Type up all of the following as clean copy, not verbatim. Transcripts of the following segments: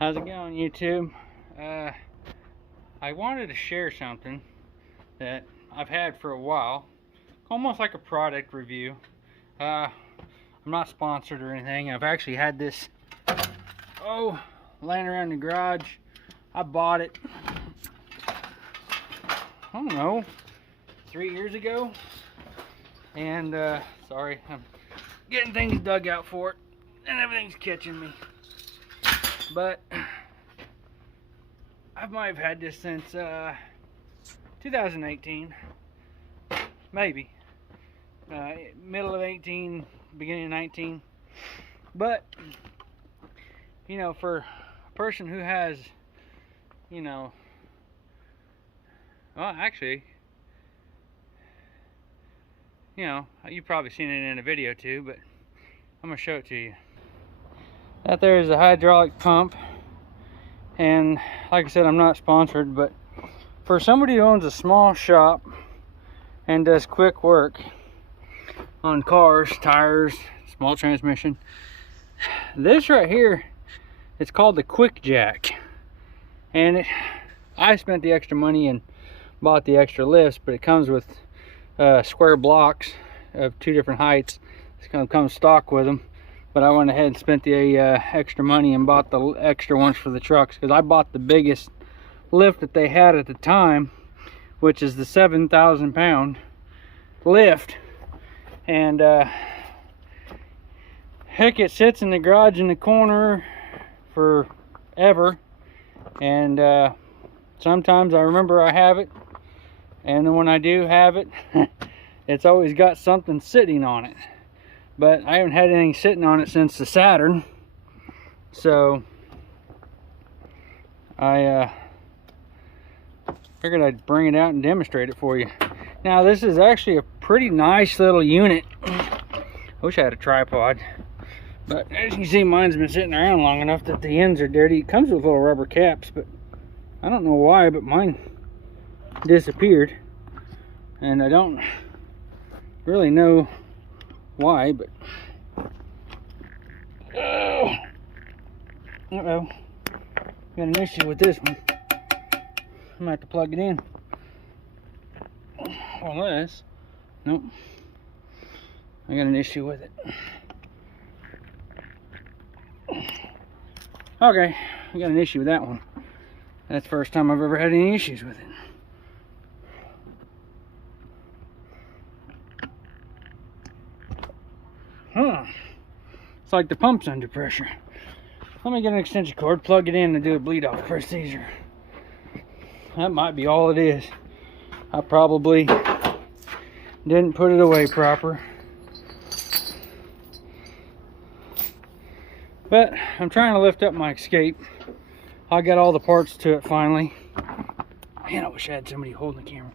How's it going, YouTube? I wanted to share something that I've had for a while, almost like a product review. I'm not sponsored or anything. I've actually had this laying around the garage. I bought it, I don't know, 3 years ago, and sorry, I'm getting things dug out for it and everything's catching me. But I might have had this since 2018, maybe middle of 18, beginning of 19. But you know, for a person who has, you know, well, actually, you know, you've probably seen it in a video too, but I'm gonna show it to you. That there is a hydraulic pump, and like I said, I'm not sponsored, but for somebody who owns a small shop and does quick work on cars, tires, small transmission, this right here, it's called the Quick Jack. And I spent the extra money and bought the extra lifts, but it comes with square blocks of 2 different heights. It's gonna come stock with them. But I went ahead and spent the extra money and bought the extra ones for the trucks, because I bought the biggest lift that they had at the time, which is the 7,000 pound lift. And heck, it sits in the garage in the corner forever, and sometimes I remember I have it, and then when I do have it it's always got something sitting on it. But I haven't had anything sitting on it since the Saturn, so I figured I'd bring it out and demonstrate it for you. Now, this is actually a pretty nice little unit. I wish I had a tripod, but as you can see, mine's been sitting around long enough that the ends are dirty. It comes with little rubber caps, but I don't know why, but mine disappeared, and I don't really know why, but uh-oh, got an issue with this one. I'm gonna have to plug it in. Unless, nope, I got an issue with it. Okay, I got an issue with that one. That's the first time I've ever had any issues with it. It's like the pump's under pressure. Let me get an extension cord, plug it in, and do a bleed off procedure. That might be all it is. I probably didn't put it away proper. But I'm trying to lift up my Escape. I got all the parts to it finally. Man, I wish I had somebody holding the camera.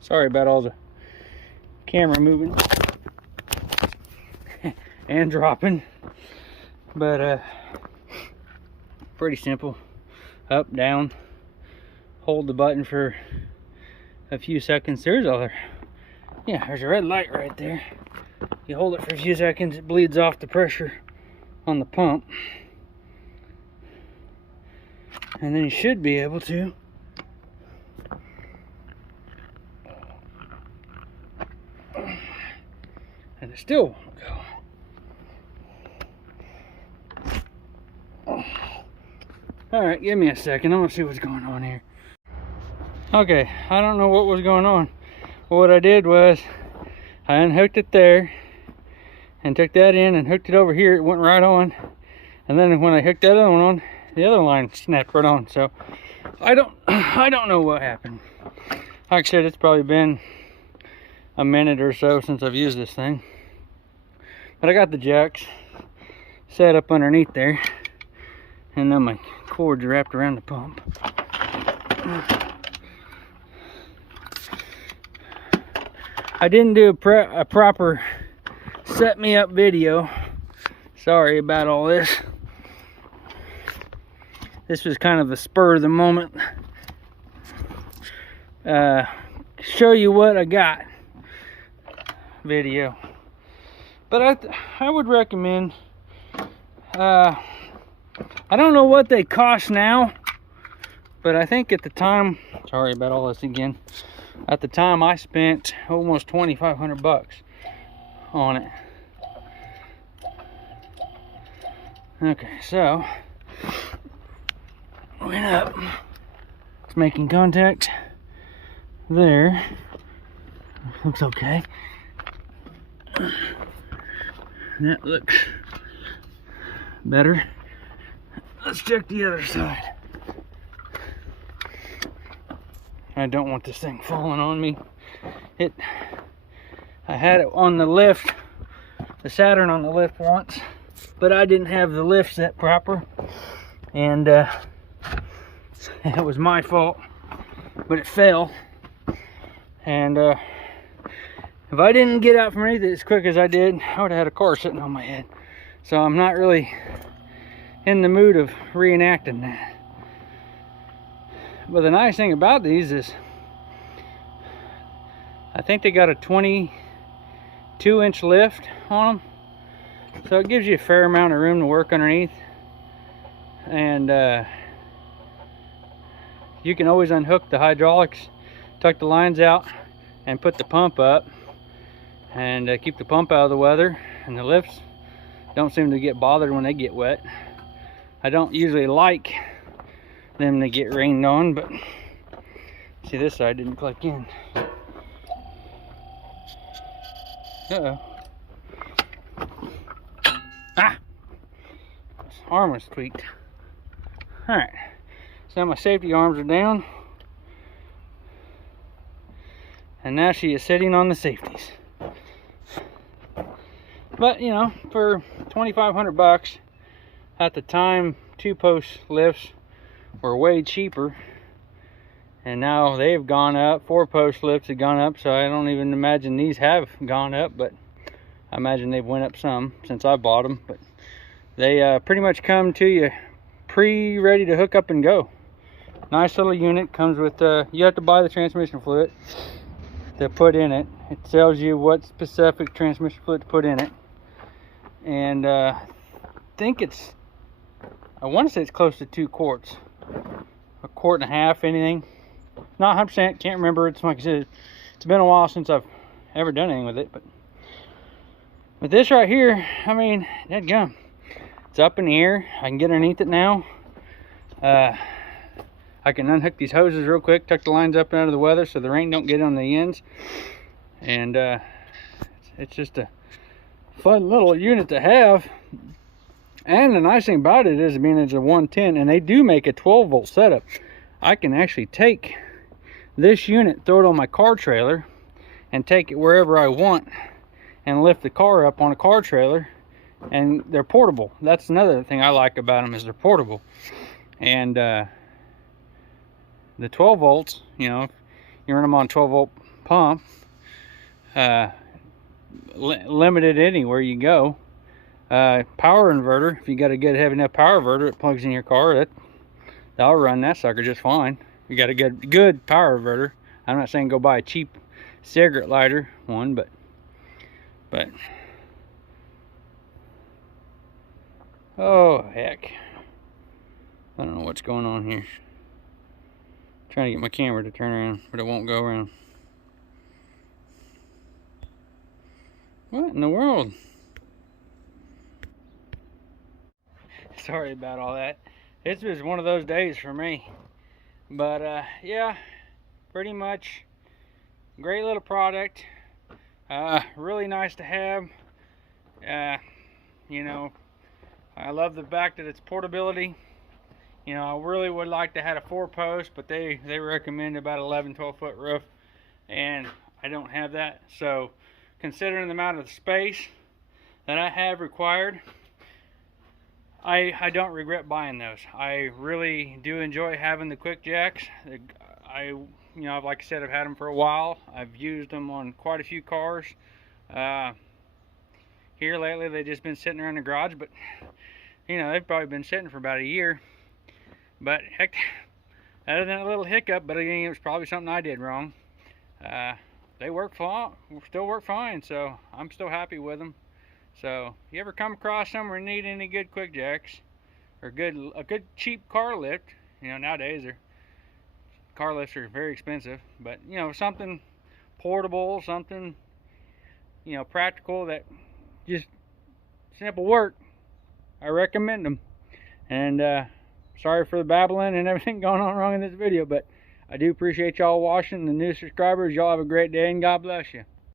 Sorry about all the camera moving and dropping, but pretty simple. Up, down, hold the button for a few seconds. There's a red light right there. You hold it for a few seconds, it bleeds off the pressure on the pump, and then you should be able to and it still won't go. Alright, give me a second. I'm gonna see what's going on here. Okay, I don't know what was going on. What I did was I unhooked it there and took that in and hooked it over here. It went right on. And then when I hooked that other one on, the other line snapped right on. So I don't know what happened. Like I said, it's probably been a minute or so since I've used this thing. But I got the jacks set up underneath there, and then my cords wrapped around the pump. I didn't do a proper set me up video. Sorry about all this. This was kind of a spur of the moment. Show you what I got video. But I would recommend I don't know what they cost now, but I think at the time, sorry about all this again, at the time I spent almost 2,500 bucks on it. Okay, so went up, it's making contact there, looks okay. That looks better. Let's check the other side. I don't want this thing falling on me. I had it on the lift, the Saturn on the lift once, but I didn't have the lift set proper, and it was my fault, but it fell. And if I didn't get out from underneath it as quick as I did, I would have had a car sitting on my head. So I'm not really in the mood of reenacting that. But the nice thing about these is I think they got a 22-inch lift on them, so it gives you a fair amount of room to work underneath. And you can always unhook the hydraulics, tuck the lines out, and put the pump up, and keep the pump out of the weather. And the lifts don't seem to get bothered when they get wet. I don't usually like them to get rained on, but see, this side didn't click in. Uh-oh. Ah! This arm was tweaked. Alright, so my safety arms are down, and now she is sitting on the safeties. But you know, for 2,500 bucks at the time, 2-post lifts were way cheaper, and now they've gone up. 4-post lifts have gone up, so I don't even imagine these have gone up, but I imagine they've went up some since I bought them. But they pretty much come to you ready to hook up and go. Nice little unit. Comes with you have to buy the transmission fluid to put in it. It tells you what specific transmission fluid to put in it, and I think I want to say it's close to 2 quarts, a quart and a half, anything. Not 100%, can't remember. It's like I said, it's been a while since I've ever done anything with it, but this right here, I mean, dadgum, it's up in the air. I can get underneath it now. I can unhook these hoses real quick, tuck the lines up and out of the weather so the rain don't get on the ends, and it's just a fun little unit to have. And the nice thing about it is, being it's a 110, and they do make a 12-volt setup, I can actually take this unit, throw it on my car trailer, and take it wherever I want, and lift the car up on a car trailer. And they're portable. That's another thing I like about them, is they're portable. And the 12 volts, you know, if you run them on 12-volt pump, limited anywhere you go. Power inverter, if you got a good heavy enough power inverter that plugs in your car, that'll run that sucker just fine. You got a good power inverter. I'm not saying go buy a cheap cigarette lighter one, but oh heck, I don't know what's going on here. I'm trying to get my camera to turn around, but it won't go around. What in the world? Sorry about all that. It's just one of those days for me. But yeah, pretty much great little product. Really nice to have. You know, I love the fact that it's portability. You know, I really would like to have a 4-post, but they recommend about 11-12 foot roof, and I don't have that. So considering the amount of space that I have required, I don't regret buying those. I really do enjoy having the quick jacks. You know, like I said, I've had them for a while. I've used them on quite a few cars. Here lately, they've just been sitting around the garage, but you know, they've probably been sitting for about a year. But heck, other than a little hiccup, but again, it was probably something I did wrong. They still work fine, so I'm still happy with them. So if you ever come across them or need any good quick jacks, or a good cheap car lift. You know, nowadays car lifts are very expensive, but you know, something portable, something, you know, practical, that just simple work, I recommend them. And sorry for the babbling and everything going on wrong in this video, but I do appreciate y'all watching. The new subscribers, y'all have a great day and God bless you.